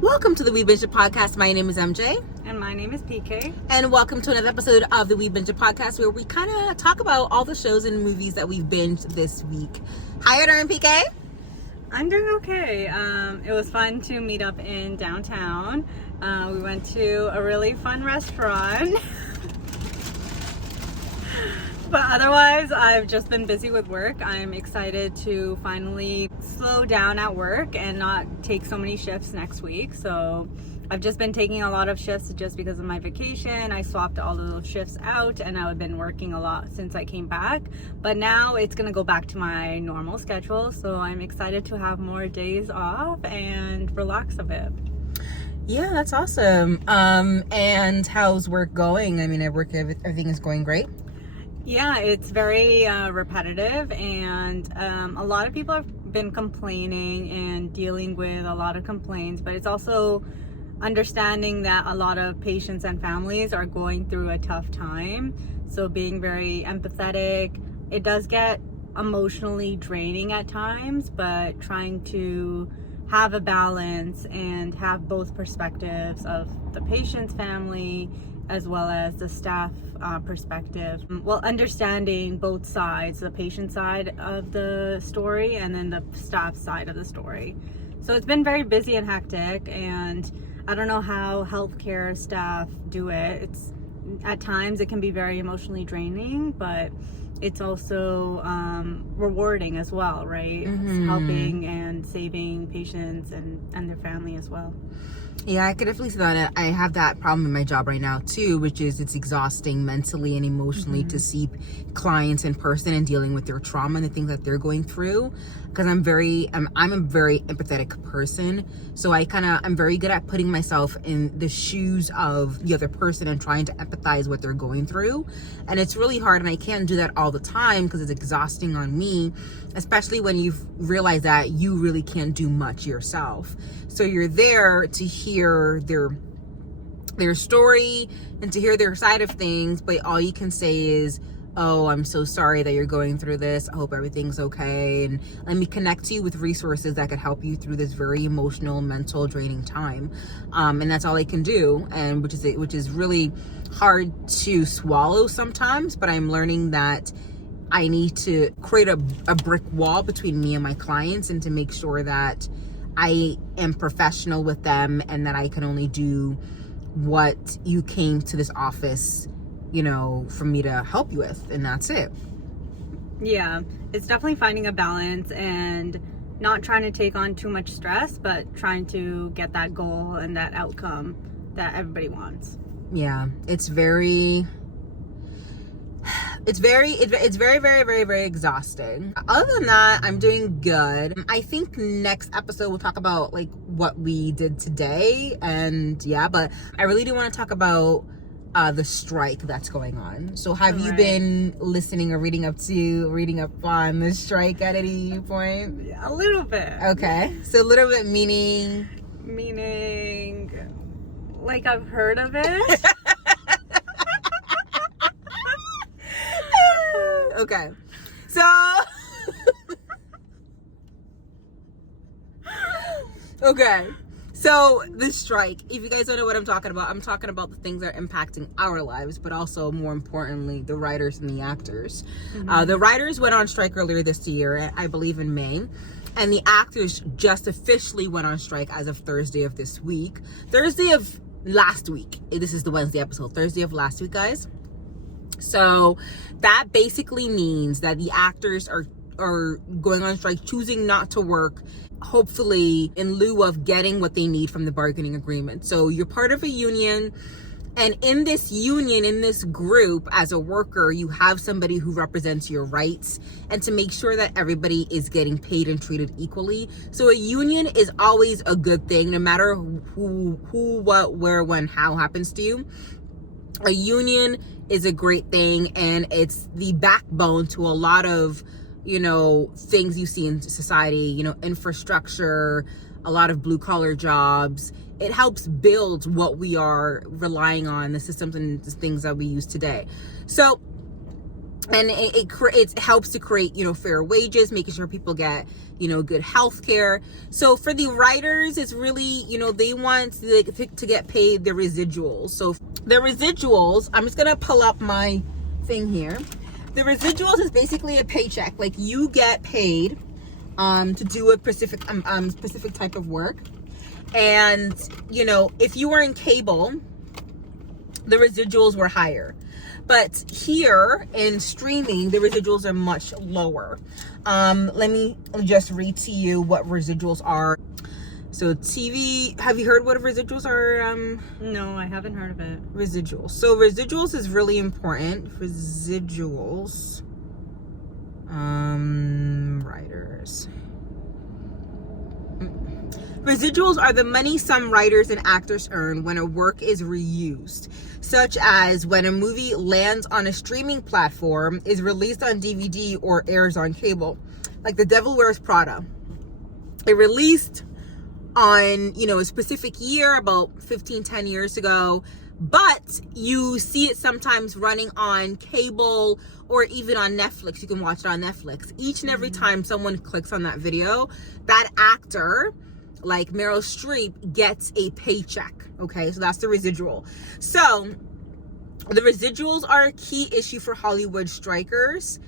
Welcome to the We Binge It Podcast. My name is MJ. And my name is PK. And welcome to another episode of the We Binge It Podcast, where we kind of talk about all the shows and movies that we've binged this week. How you doing, PK? I'm doing okay. It was fun to meet up in downtown. We went to a really fun restaurant. But otherwise, I've just been busy with work. I'm excited to finally slow down at work and not take so many shifts next week. So I've just been taking a lot of shifts just because of my vacation. I swapped all of those shifts out and I've been working a lot since I came back. But now it's going to go back to my normal schedule. So I'm excited to have more days off and relax a bit. Yeah, that's awesome. And how's work going? I mean, at work, everything is going great? Yeah, it's very repetitive, and a lot of people have been complaining and dealing with a lot of complaints, but it's also understanding that a lot of patients and families are going through a tough time. So being very empathetic, it does get emotionally draining at times, but trying to have a balance and have both perspectives of the patient's family as well as the staff perspective. Well, understanding both sides, the patient side of the story and then the staff side of the story. So it's been very busy and hectic, and I don't know how healthcare staff do it. It's at times it can be very emotionally draining, but it's also rewarding as well, right? Mm-hmm. It's helping and saving patients and their family as well. Yeah, I could definitely see that. I have that problem in my job right now too, which is it's exhausting mentally and emotionally to see clients in person and dealing with their trauma and the things that they're going through. Because I'm a very empathetic person, so I'm very good at putting myself in the shoes of the other person and trying to empathize what they're going through. And it's really hard, and I can't do that all the time because it's exhausting on me, especially when you realize that you really can't do much yourself. So you're there to hear their story and to hear their side of things, but all you can say is, oh, I'm so sorry that you're going through this. I hope everything's okay. And let me connect you with resources that could help you through this very emotional, mental, draining time. And that's all I can do. And which is really hard to swallow sometimes, but I'm learning that I need to create a brick wall between me and my clients, and to make sure that I am professional with them and that I can only do what you came to this office, for me to help you with, and that's it. Yeah, it's definitely finding a balance and not trying to take on too much stress, but trying to get that goal and that outcome that everybody wants. Yeah, it's very, very, very, very exhausting. Other than that, I'm doing good. I think next episode we'll talk about like what we did today, and yeah, but I really do want to talk about the strike that's going on. So have you been listening or reading up on the strike at any point? Yeah, a little bit. Okay, so a little bit meaning like I've heard of it. Okay, so okay. So the strike, if you guys don't know what I'm talking about the things that are impacting our lives, but also more importantly, the writers and the actors. The writers went on strike earlier this year, I believe in May, and the actors just officially went on strike as of Thursday of this week. Thursday of last week. This is the Wednesday episode. Thursday of last week, guys. So that basically means that the actors are going on strike, choosing not to work, hopefully in lieu of getting what they need from the bargaining agreement. So you're part of a union, and in this union, in this group, as a worker, you have somebody who represents your rights and to make sure that everybody is getting paid and treated equally. So a union is always a good thing, no matter who, what, where, when, how happens to you. A union is a great thing, and it's the backbone to a lot of things you see in society, infrastructure, a lot of blue collar jobs. It helps build what we are relying on, the systems and things that we use today. So and it helps to create, fair wages, making sure people get, good health care. So for the writers, it's really, they want to get paid the residuals. So the residuals, I'm just gonna pull up my thing here. The residuals is basically a paycheck. Like, you get paid to do a specific type of work. And, if you were in cable, the residuals were higher. But here in streaming, the residuals are much lower. Let me just read to you what residuals are. So TV, have you heard what residuals are? No, I haven't heard of it. Residuals. So residuals is really important. Residuals. Writers. Residuals are the money some writers and actors earn when a work is reused, such as when a movie lands on a streaming platform, is released on DVD, or airs on cable. Like The Devil Wears Prada. It released on, a specific year, about 10 years ago, but you see it sometimes running on cable or even on Netflix. You can watch it on Netflix. Each and every time someone clicks on that video, that actor, like Meryl Streep, gets a paycheck. Okay, so that's the residual. So the residuals are a key issue for Hollywood strikers,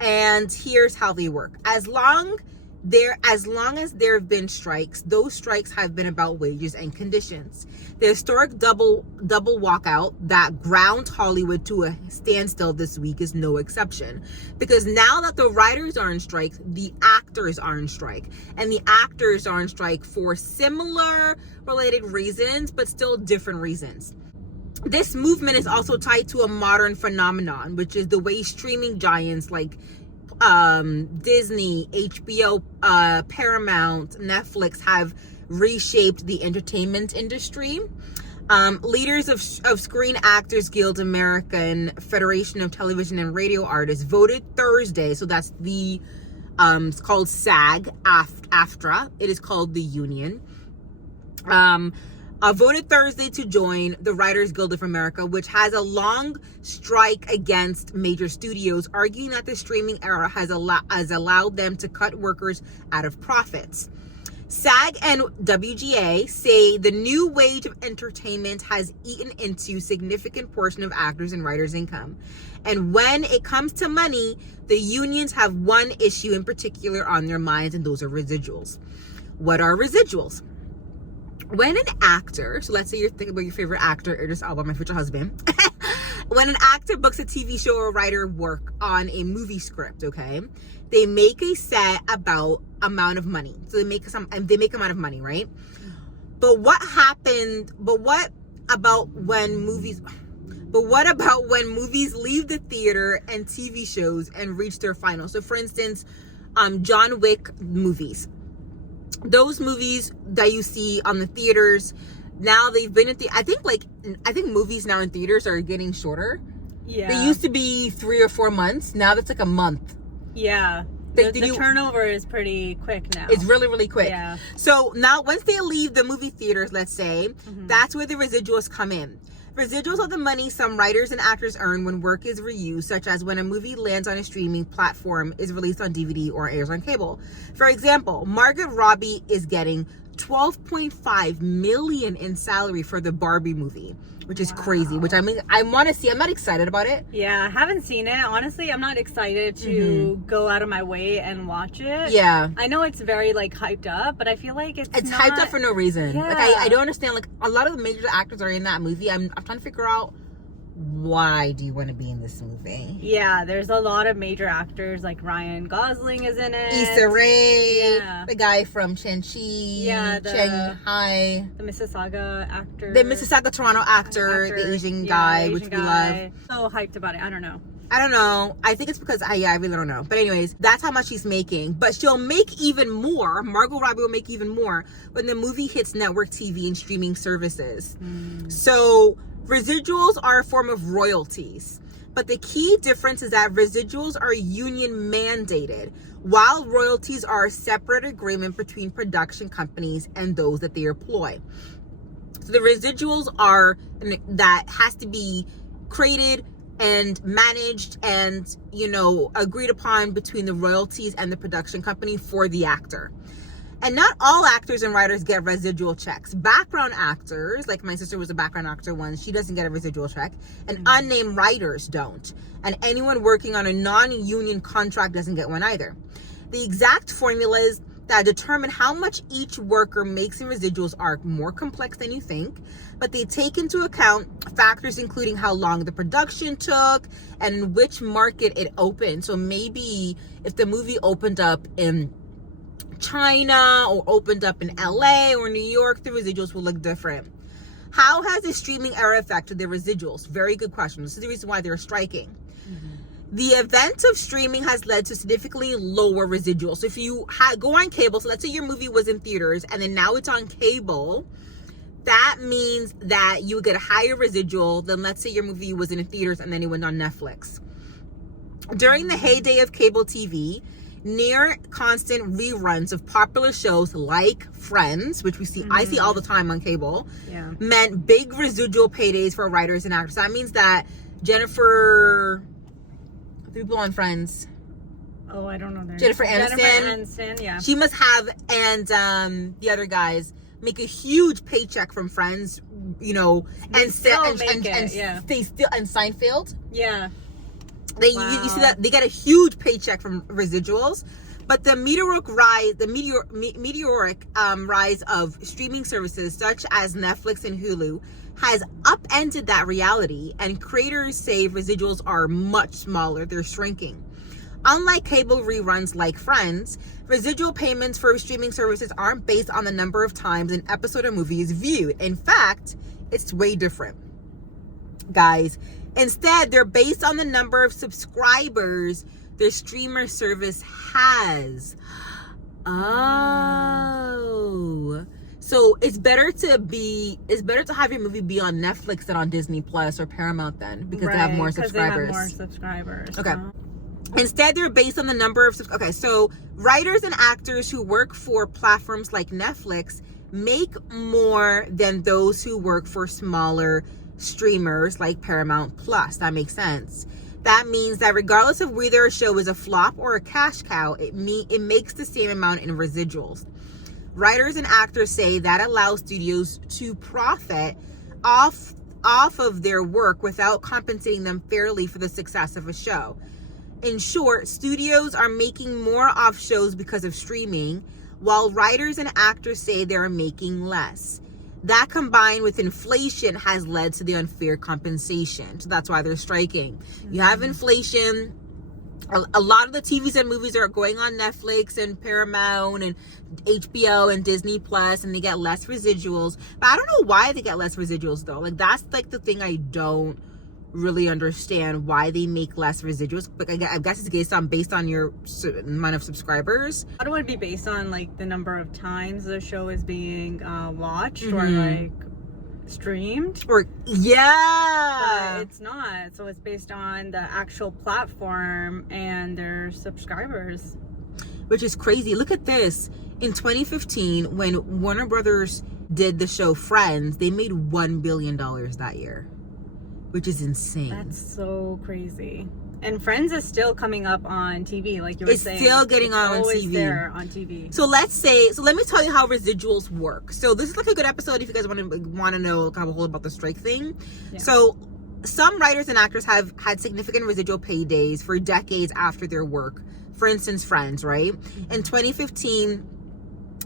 and here's how they work. As long as there have been strikes, those strikes have been about wages and conditions. The historic double walkout that ground Hollywood to a standstill this week is no exception. Because now that the writers are on strike, the actors are on strike. And the actors are on strike for similar related reasons, but still different reasons. This movement is also tied to a modern phenomenon, which is the way streaming giants like Disney, HBO, Paramount, Netflix have reshaped the entertainment industry. Leaders of Screen Actors Guild, American Federation of Television and Radio Artists, voted Thursday. So that's the it's called SAG-AFTRA. It is called the union. Voted Thursday to join the Writers Guild of America, which has a long strike against major studios, arguing that the streaming era has allowed them to cut workers out of profits. SAG and WGA say the new wage of entertainment has eaten into a significant portion of actors and writers' income. And when it comes to money, the unions have one issue in particular on their minds, and those are residuals. What are residuals? When an actor, so let's say you're thinking about your favorite actor, Idris Elba, my future husband. When an actor books a TV show or writer work on a movie script, okay, they make a set amount of money. So they make amount of money, right? But what about when movies leave the theater and TV shows and reach their final? So for instance, John Wick movies. Those movies that you see on the theaters, now they've been I think movies now in theaters are getting shorter. Yeah. They used to be 3 or 4 months. Now that's like a month. Yeah. The turnover is pretty quick now. It's really, really quick. Yeah. So now once they leave the movie theaters, let's say, that's where the residuals come in. Residuals are the money some writers and actors earn when work is reused, such as when a movie lands on a streaming platform, is released on DVD, or airs on cable. For example, Margot Robbie is getting $12.5 million in salary for the Barbie movie, which is crazy, which I want to see. I'm not excited about it. Yeah, I haven't seen it. Honestly, I'm not excited to go out of my way and watch it. Yeah. I know it's very hyped up, but I feel like it's not hyped up for no reason. Yeah. I don't understand. Like, a lot of the major actors are in that movie. I'm trying to figure out, why do you want to be in this movie? Yeah, there's a lot of major actors, like Ryan Gosling is in it. Issa Rae, the guy from Shang-Chi, Shanghai, the Mississauga actor, the Mississauga Toronto actor, the Asian guy, which we love. So hyped about it. I don't know. I think it's because I really don't know. But anyways, that's how much she's making. But she'll make even more. Margot Robbie will make even more when the movie hits network TV and streaming services. So residuals are a form of royalties, but the key difference is that residuals are union mandated, while royalties are a separate agreement between production companies and those that they employ. So the residuals are that has to be created and managed and, agreed upon between the royalties and the production company for the actor. And not all actors and writers get residual checks. Background actors, like my sister was a background actor once, she doesn't get a residual check. And unnamed writers don't. And anyone working on a non-union contract doesn't get one either. The exact formulas that determine how much each worker makes in residuals are more complex than you think, but they take into account factors including how long the production took and which market it opened. So maybe if the movie opened up in China or opened up in LA or New York, the residuals will look different. How has the streaming era affected the residuals? Very good question. This is the reason why they're striking. The event of streaming has led to significantly lower residuals. So if you go on cable, so let's say your movie was in theaters and then now it's on cable, that means that you would get a higher residual than, let's say, your movie was in theaters and then it went on Netflix. During the heyday of cable TV, near constant reruns of popular shows like Friends, which I see all the time on cable, meant big residual paydays for writers and actors. That means that Jennifer, the people on Friends. Oh, I don't know their Jennifer Aniston, yeah. She must have, and the other guys make a huge paycheck from Friends, and Seinfeld. Yeah. You see that they get a huge paycheck from residuals, but the meteoric rise of streaming services such as Netflix and Hulu has upended that reality, and creators say residuals are much smaller. They're shrinking. Unlike cable reruns like Friends, residual payments for streaming services aren't based on the number of times an episode or movie is viewed. In fact, it's way different, guys. Instead, they're based on the number of subscribers their streamer service has. Oh. So it's better to have your movie be on Netflix than on Disney Plus or Paramount then, because they have more subscribers. Okay. Instead, they're based on the number of so writers and actors who work for platforms like Netflix make more than those who work for smaller streamers like Paramount Plus. That makes sense. That means that regardless of whether a show is a flop or a cash cow, it makes the same amount in residuals. Writers and actors say that allows studios to profit off of their work without compensating them fairly for the success of a show. In short, studios are making more off shows because of streaming, while writers and actors say they're making less. That combined with inflation has led to the unfair compensation. So that's why they're striking. You have inflation. A lot of the TVs and movies are going on Netflix and Paramount and HBO and Disney Plus, and they get less residuals. But I don't know why they get less residuals though. Like, that's like the thing I don't really understand, why they make less residuals. But I guess it's based on your amount of subscribers. How do it be based on like the number of times the show is being watched or like streamed? Or But it's not. So it's based on the actual platform and their subscribers, which is crazy. Look at this. In 2015, when Warner Brothers did the show Friends, they made $1 billion that year, which is insane. That's so crazy. And Friends is still coming up on TV, like you were saying. It's still getting on TV. There on TV. So let me tell you how residuals work. So this is like a good episode if you guys want to know kind of whole about the strike thing. Yeah. So some writers and actors have had significant residual paydays for decades after their work. For instance, Friends, right? In 2015,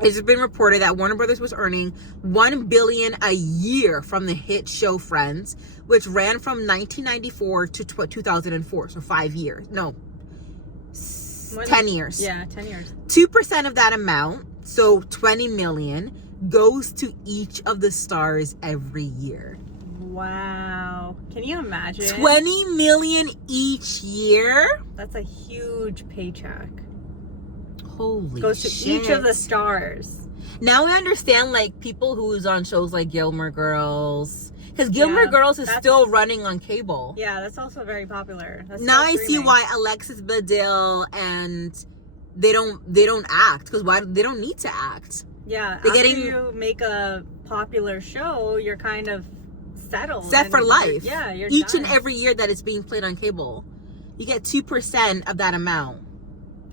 it's been reported that Warner Brothers was earning $1 billion a year from the hit show Friends, which ran from 1994 to 2004. So 5 years. No, 10 years. Yeah, 10 years. 2% of that amount, so $20 million, goes to each of the stars every year. Wow. Can you imagine? $20 million each year? That's a huge paycheck. Holy goes to shit. each of the stars. Now I understand like people who's on shows like Gilmore Girls, because Gilmore Girls is still running on cable. Yeah, that's also very popular. That's now I see why Alexis Bledel and they don't act, because why they don't need to act. Yeah, after you make a popular show, you're kind of settled. Set for life. You're each done. and every year that it's being played on cable. You get 2% of that amount.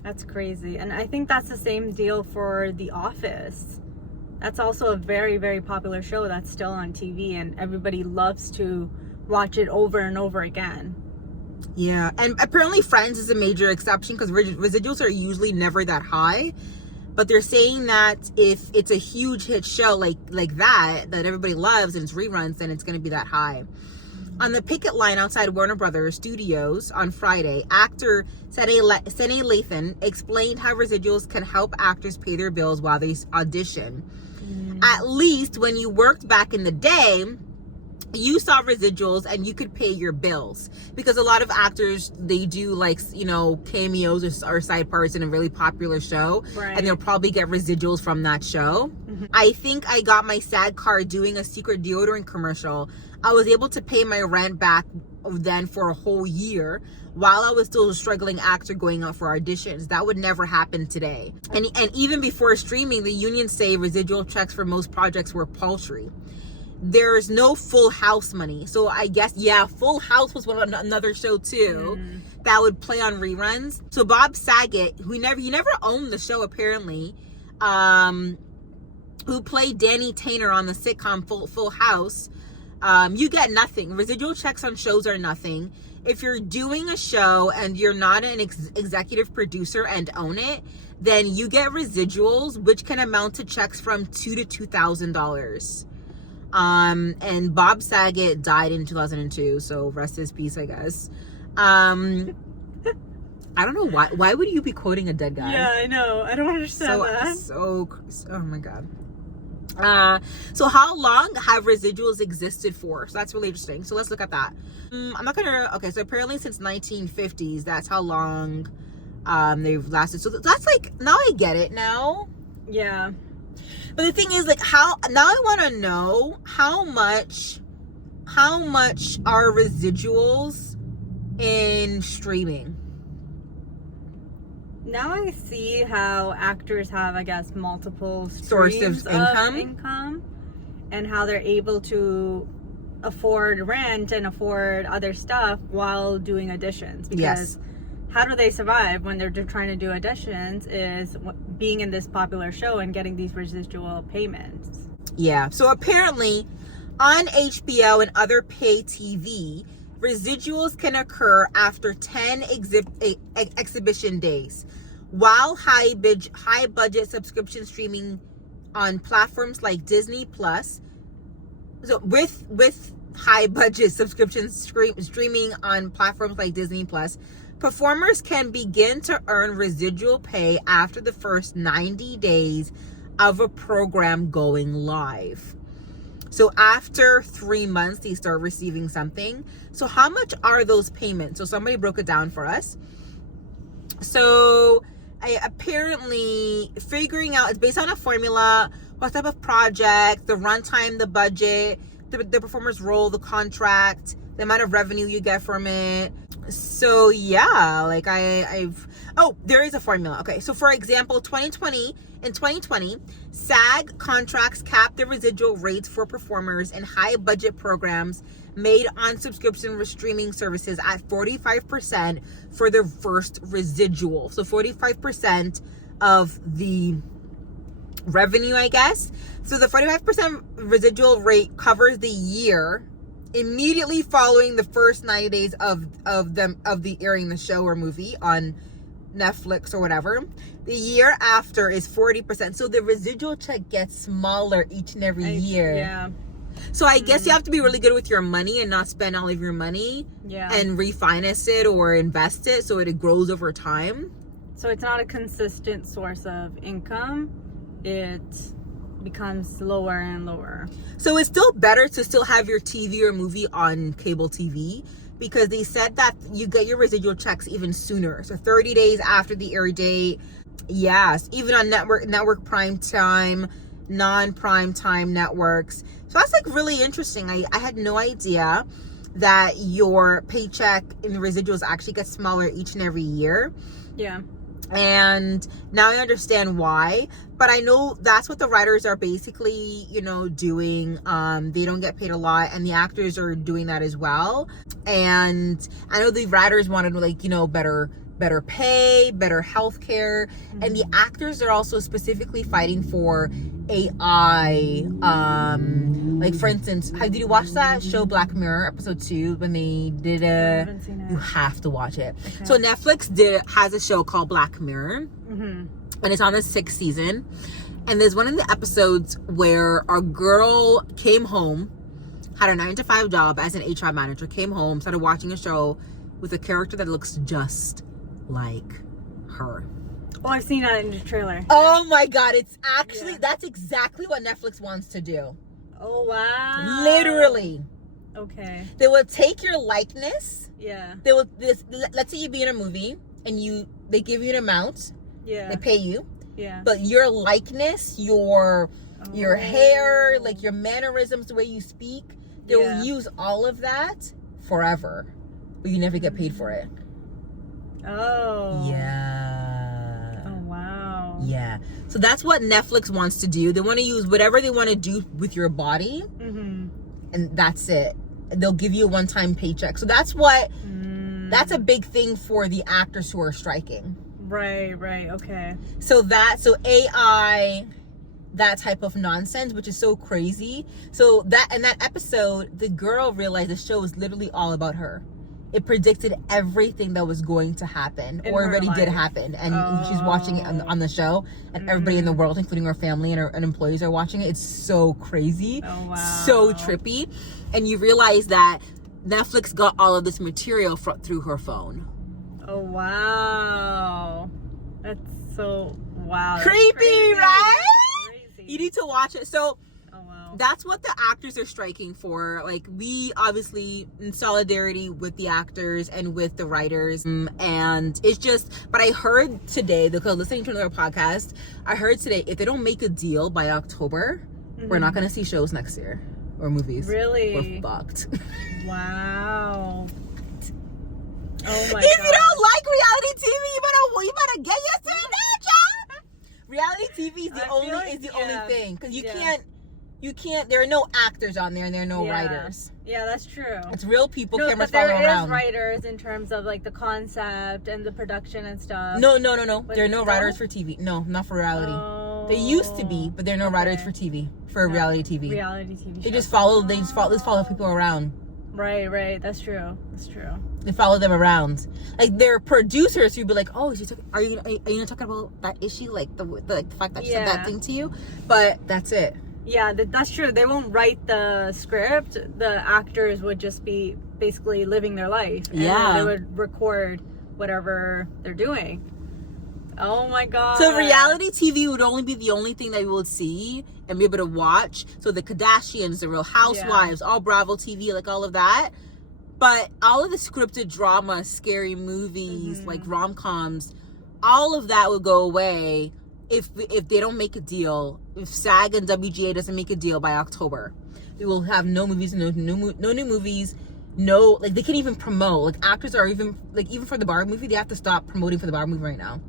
That's crazy. And I think that's the same deal for The Office. That's also a very, very popular show that's still on TV, and everybody loves to watch it over and over again. Yeah, and apparently Friends is a major exception because residuals are usually never that high. But they're saying that if it's a huge hit show like that everybody loves and it's reruns, then it's going to be that high. On the picket line outside Warner Brothers Studios on Friday, actor Sene Lathan explained how residuals can help actors pay their bills while they audition. At least when you worked back in the day, you saw residuals and you could pay your bills, because a lot of actors, they do like, you know, cameos or side parts in a really popular show, right, and they'll probably get residuals from that show. I think I got my SAG card doing a secret deodorant commercial. I was able to pay my rent back then for a whole year while I was still a struggling actor going out for auditions. That would never happen today. And even before streaming, the unions say residual checks for most projects were paltry. There's no Full House money. So I guess, yeah, Full House was another show too that would play on reruns. So Bob Saget, he never owned the show apparently, who played Danny Tanner on the sitcom Full House, you get nothing. Residual checks on shows are nothing. If you're doing a show and you're not an executive producer and own it, then you get residuals, which can amount to checks from $2,000 to $2,000. And Bob Saget died in 2002, so rest his peace, I guess. I don't know why would you be quoting a dead guy? Yeah, I know. I don't understand that. So, oh my God. So how long have residuals existed for? So that's really interesting. So let's look at that. Okay, so apparently since 1950s, that's how long they've lasted. So that's like, now I get it now. Yeah. But the thing is, like, now I want to know how much are residuals in streaming? Now I see how actors have, I guess, multiple sources of income, and how they're able to afford rent and afford other stuff while doing auditions. Because how do they survive when they're trying to do auditions is being in this popular show and getting these residual payments. Yeah. So apparently on HBO and other pay TV, residuals can occur after 10 exhibition days, while high budget subscription streaming on platforms like Disney Plus. So with high budget subscription streaming on platforms like Disney Plus, performers can begin to earn residual pay after the first 90 days of a program going live. So after 3 months, they start receiving something. So how much are those payments? So somebody broke it down for us. So apparently figuring out, it's based on a formula, what type of project, the runtime, the budget, the performer's role, the contract, the amount of revenue you get from it. So yeah, like there is a formula. Okay, so for example, in 2020, SAG contracts cap the residual rates for performers in high budget programs made on subscription streaming services at 45% for the first residual. So 45% of the revenue, I guess. So the 45% residual rate covers the year immediately following the first 90 days of the airing the show or movie on Netflix or whatever. The year after is 40%. So the residual check gets smaller each and every year. Yeah. So I guess you have to be really good with your money and not spend all of your money and refinance it or invest it so it grows over time. So it's not a consistent source of income. It becomes lower and lower. So it's still better to still have your TV or movie on cable TV, because they said that you get your residual checks even sooner. So 30 days after the air date. Yes, even on network prime time, non-prime time networks. So that's like really interesting. I had no idea that your paycheck in residuals actually gets smaller each and every year. Yeah. And now I understand why, but I know that's what the writers are basically, doing. They don't get paid a lot, and the actors are doing that as well. And I know the writers wanted better pay, better healthcare, and the actors are also specifically fighting for AI. Like for instance, did you watch that show Black Mirror episode 2 when they did I haven't seen it. You have to watch it. Okay. So Netflix has a show called Black Mirror, and it's on the 6th season. And there's one of the episodes where a girl came home, had a 9-to-5 job as an HR manager, came home, started watching a show with a character that looks just like her. Oh, I've seen that in the trailer. Oh my God, it's actually, that's exactly what Netflix wants to do. Oh, wow. Literally. Okay. They will take your likeness. Yeah. Let's say you be in a movie and they give you an amount. Yeah. They pay you. Yeah. But your likeness, your hair, like your mannerisms, the way you speak, they will use all of that forever. But you never get paid for it. Oh. Yeah. Oh, wow. Yeah. So that's what Netflix wants to do. They want to use whatever they want to do with your body. And that's it. They'll give you a one-time paycheck. So that's a big thing for the actors who are striking. Right. Okay. So AI, that type of nonsense, which is so crazy. So in that episode, the girl realized the show was literally all about her. It predicted everything that was going to happen or already did happen. And she's watching it on the show, and everybody in the world, including her family and her employees, are watching it. It's so crazy. Oh, wow. So trippy. And you realize that Netflix got all of this material through her phone. Oh, wow. That's so, wow. Creepy, crazy. right? Crazy. You need to watch it. So wow. that's what the actors are striking for. Like, we obviously in solidarity with the actors and with the writers. And it's just, but I heard today, because listening to another podcast, I heard today, if they don't make a deal by October, we're not going to see shows next year or movies. Really? We're fucked. Wow. Oh my If God. you don't like reality TV, you better get used to it now, child. Reality TV is the only thing, because you can't. There are no actors on there, and there are no writers. Yeah, that's true. It's real people. No, Cameras but there follow around. is writers in terms of like the concept and the production and stuff. No. But There are no no? writers for TV. No, not for reality. Oh, They used to be, but there are no writers for TV, for reality TV. Reality TV. They shows. just follow. They just follow people around. Right. That's true. They follow them around. Like, they're producers who'd be like, "Oh, are you gonna talk about that issue, like the fact that she said that thing to you?" But that's it. Yeah, that's true. They won't write the script. The actors would just be basically living their life. And Yeah. they would record whatever they're doing. Oh my God. So reality TV would only be the only thing that we would see and be able to watch. So the Kardashians, the Real Housewives, all Bravo TV, like all of that. But all of the scripted drama, scary movies, like rom-coms, all of that would go away if they don't make a deal. If SAG and WGA doesn't make a deal by October, we will have no movies, no new movies. No, like, they can't even promote. Like, actors are even for the Barbie movie, they have to stop promoting for the Barbie movie right now.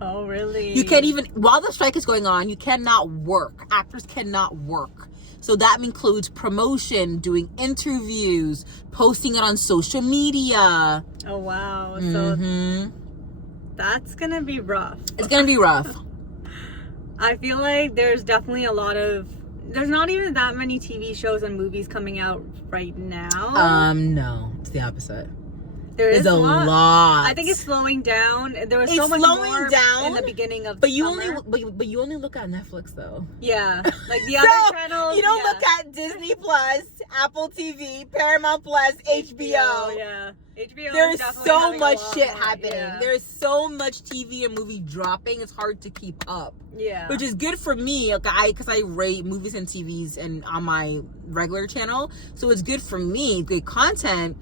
Oh, really? You can't even, while the strike is going on, you cannot work. Actors cannot work. So that includes promotion, doing interviews, posting it on social media. Oh, wow. So that's going to be rough. It's going to be rough. I feel like there's definitely there's not even that many TV shows and movies coming out right now. No, it's the opposite. There's a lot. I think it's slowing down. There was It's so much slowing more down, in the beginning of But you summer. but you only look at Netflix though. Yeah, like the So, other channels. you don't look at Disney Plus, Apple TV, Paramount Plus, HBO. Yeah, HBO. There's is definitely so having a much lot shit more, happening. Yeah. There's so much TV and movie dropping. It's hard to keep up. Yeah. Which is good for me, because I rate movies and TVs and on my regular channel. So it's good for me, good content.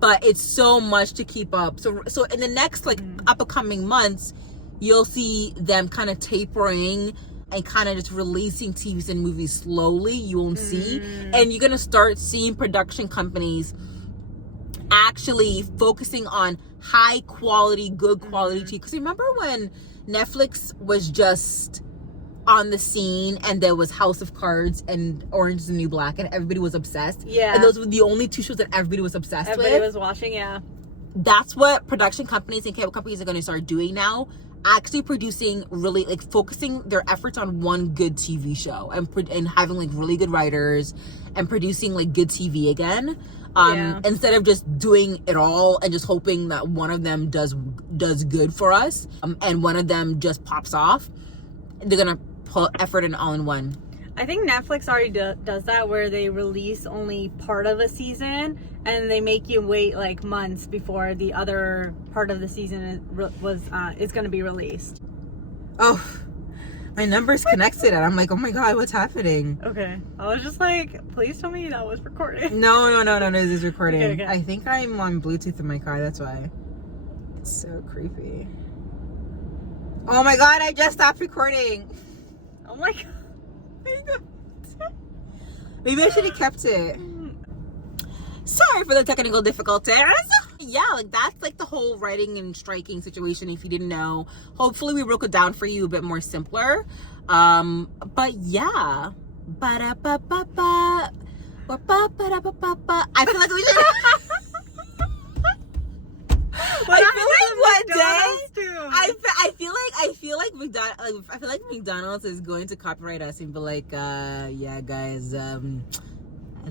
But it's so much to keep up. So in the next upcoming months, you'll see them kind of tapering and kind of just releasing TVs and movies slowly. You won't see, and you're gonna start seeing production companies actually focusing on high quality, good quality TV. Because remember when Netflix was just on the scene and there was House of Cards and Orange is the New Black and everybody was obsessed? Yeah. And those were the only two shows that everybody was obsessed with. Everybody was watching, yeah. That's what production companies and cable companies are going to start doing now. Actually producing really, like, focusing their efforts on one good TV show and having, like, really good writers and producing, like, good TV again. Instead of just doing it all and just hoping that one of them does good for us, and one of them just pops off. They're going to put effort in all in one. I think Netflix already does that, where they release only part of a season and they make you wait like months before the other part of the season is going to be released. Oh, my number's connected and I'm like, oh my god, what's happening? Okay, I was just like, please tell me that was recording. No, this is recording. Okay. I think I'm on Bluetooth in my car, that's why. It's so creepy. Oh my god, I just stopped recording. Oh my god. Maybe I should have kept it. Sorry for the technical difficulties. Yeah, like that's like the whole writing and striking situation, if you didn't know. Hopefully we broke it down for you a bit more simpler. But yeah. Ba-da-ba-ba-ba. Ba-ba-ba-da-ba-ba-ba. I feel like we should... I feel like McDonald's is going to copyright us and be like, yeah, guys, I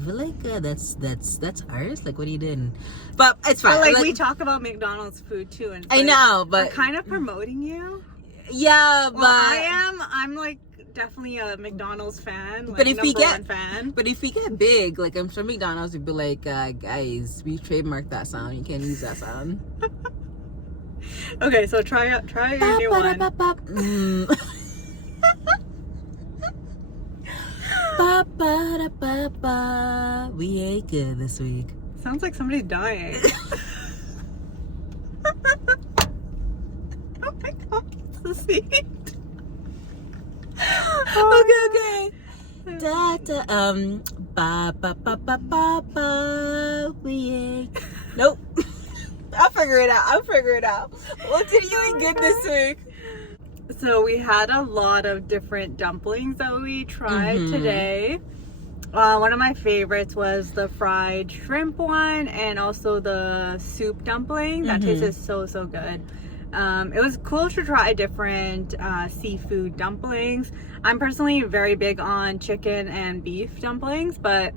feel like that's ours. Like, what are you doing? But it's fine. But, like, we talk about McDonald's food too, and I know, but we're kind of promoting you. Yeah, but I'm like definitely a McDonald's fan. Like, but if we get fan. But if we get big, like, I'm sure McDonald's would be like, guys, we trademarked that sound. You can't use that sound. Okay, so try your new one. We ate good this week. Sounds like somebody's dying. Oh my god, it's the seat. Okay. Da da ba we ate. Nope. I'll figure it out. What did you eat good this week? So we had a lot of different dumplings that we tried today. One of my favorites was the fried shrimp one, and also the soup dumpling. That tasted so good. It was cool to try different seafood dumplings. I'm personally very big on chicken and beef dumplings, but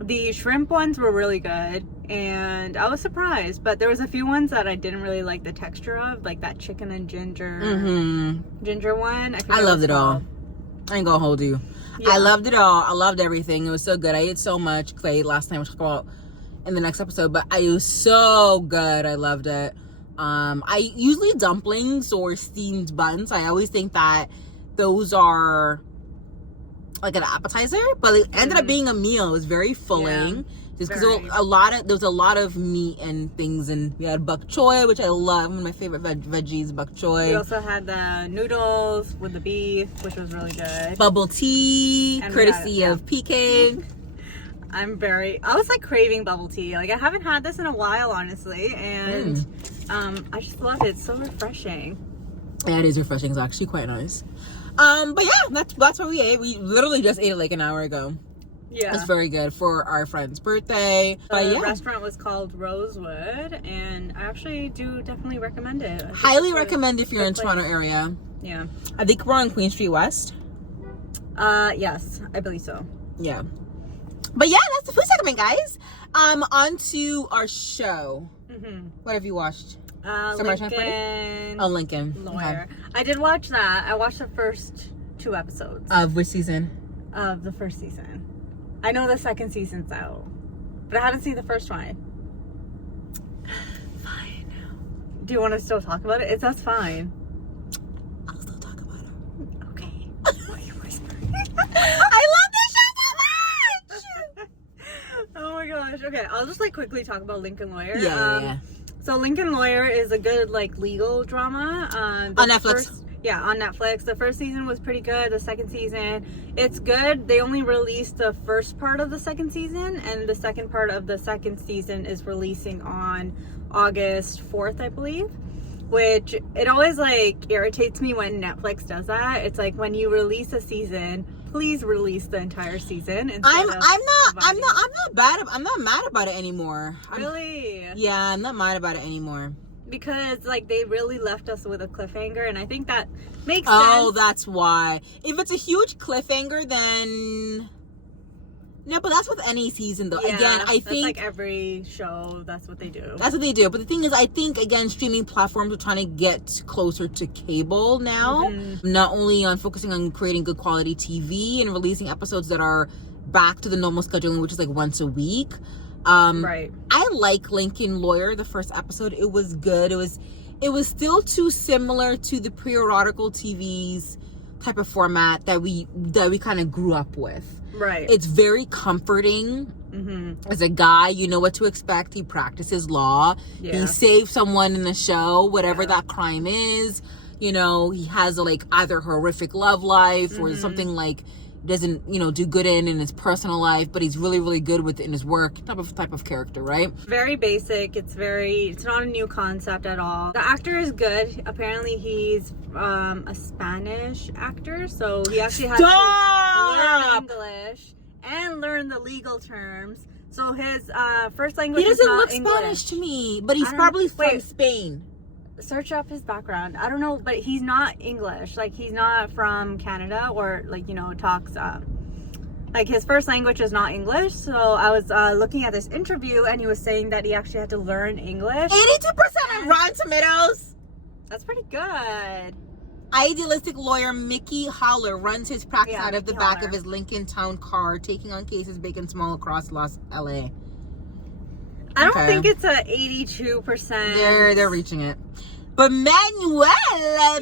the shrimp ones were really good, and I was surprised. But there was a few ones that I didn't really like the texture of, like that chicken and ginger one. I loved it all. I ain't gonna hold you. Yeah. I loved it all. I loved everything. It was so good. I ate so much because I ate last time. We'll talk about in the next episode, but it was so good. I loved it. I usually dumplings or steamed buns. I always think that those are like an appetizer, but it ended up being a meal. It was very filling, just because there was a lot of meat and things, and we had bok choy, which I love. One of my favorite veggies, bok choy. We also had the noodles with the beef, which was really good. Bubble tea, and courtesy of PK. I was like craving bubble tea. Like, I haven't had this in a while, honestly, and I just love it. It's so refreshing. Yeah, it is refreshing. It's actually quite nice. But yeah, that's what we ate. We literally just ate it like an hour ago. Yeah, it's very good for our friend's birthday. The restaurant was called Rosewood, and I actually do definitely recommend it. Highly recommend if you're in Toronto area. Yeah, I think we're on Queen Street West. Yes, I believe so. Yeah, but yeah, that's the food segment, guys. On to our show. What have you watched? Lincoln. Oh, Lincoln Lawyer. Okay. I did watch that. I watched the first 2 episodes. Of which season? Of the first season. I know the second season's out, but I haven't seen the first one. Fine. Do you want to still talk about it? That's fine. I'll still talk about it. Okay. Why are you whispering? I love this show so much! Oh my gosh. Okay, I'll just like quickly talk about Lincoln Lawyer. Yeah. So Lincoln Lawyer is a good like legal drama. On Netflix. Yeah, on Netflix. The first season was pretty good. The second season, it's good. They only released the first part of the second season, and the second part of the second season is releasing on August 4th, I believe. Which, it always like irritates me when Netflix does that. It's like, when you release a season, please release the entire season. I'm not mad about it anymore. Really? Yeah, I'm not mad about it anymore. Because like they really left us with a cliffhanger, and I think that makes Oh, sense. that's why. If it's a huge cliffhanger, then no. But that's with any season, though. Yeah, Again, I that's think like every show, that's what they do. that's what they do. But the thing is, I think again, streaming platforms are trying to get closer to cable now. Not only on focusing on creating good quality TV and releasing episodes that are back to the normal scheduling, which is like once a week. Right. I like Lincoln Lawyer, the first episode. It was good. It was still too similar to the periodical TV's type of format that we kind of grew up with. Right. It's very comforting. As a guy, you know what to expect. He practices law. Yeah. He saves someone in the show, whatever that crime is. You know, he has a, like, either horrific love life or something like doesn't, you know, do good in his personal life, but he's really, really good in his work type of character, right? Very basic. It's not a new concept at all. The actor is good. Apparently he's a Spanish actor, so he actually had to learn English and learn the legal terms. So his first language He is doesn't not look English. Spanish to me, but he's probably from Spain. Search up his background. I don't know, but he's not English. Like, he's not from Canada, or like, you know, talks like his first language is not English. So I was looking at this interview, and he was saying that he actually had to learn English. 82% on Rotten Tomatoes. That's pretty good. Idealistic lawyer Mickey Holler runs his practice out of the Mickey back Holler. of his Lincoln Town car, taking on cases big and small across LA. I don't Okay. think it's a 82%. They're reaching it. But Manuel Garcia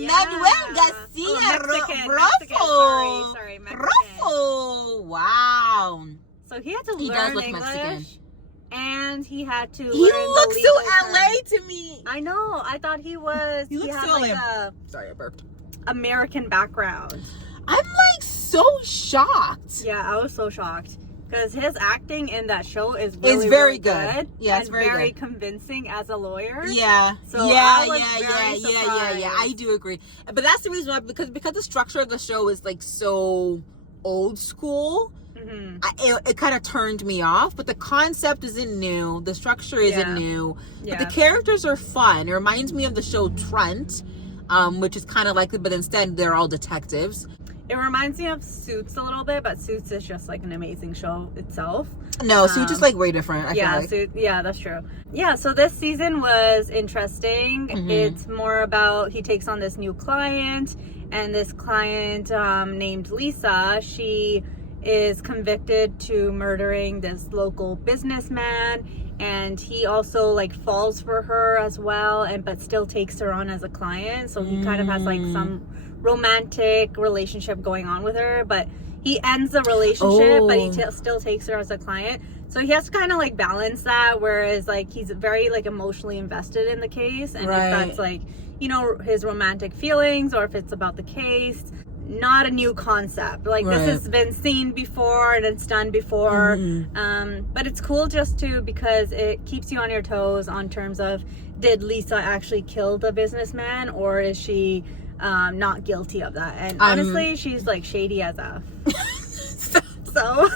Mexican, Ruffo. sorry, Mexican. Ruffo. Wow. So he had to He does learn look English, Mexican. and he had to He learn looks the so legal LA terms. to me. I know. I thought he was. He looks had so like LA. a Sorry, I burped. American background. I'm like so shocked. Yeah, I was so shocked because his acting in that show is really, It's very really good. Yeah, it's and very good. convincing as a lawyer. Yeah. So yeah, I was yeah. very surprised. I do agree. But that's the reason why, because the structure of the show is like so old school. It kind of turned me off, but the concept isn't new. The structure isn't new. Yeah. But the characters are fun. It reminds me of the show Trent, which is kind of like it, but instead they're all detectives. It reminds me of Suits a little bit, but Suits is just like an amazing show itself. No, so just like way different. I Yeah, feel like. yeah, that's true. Yeah, so this season was interesting. It's more about, he takes on this new client, and this client named Lisa, she is convicted to murdering this local businessman, and he also like falls for her as well, but still takes her on as a client. So he kind of has like some romantic relationship going on with her, but he ends the relationship, but he still takes her as a client. So he has to kind of like balance that, whereas like he's very like emotionally invested in the case, and if that's like, you know, his romantic feelings, or if it's about the case. Not a new concept. Like this has been seen before and it's done before. But it's cool because it keeps you on your toes on terms of, did Lisa actually kill the businessman, or is she not guilty of that? And honestly, she's like shady as F. So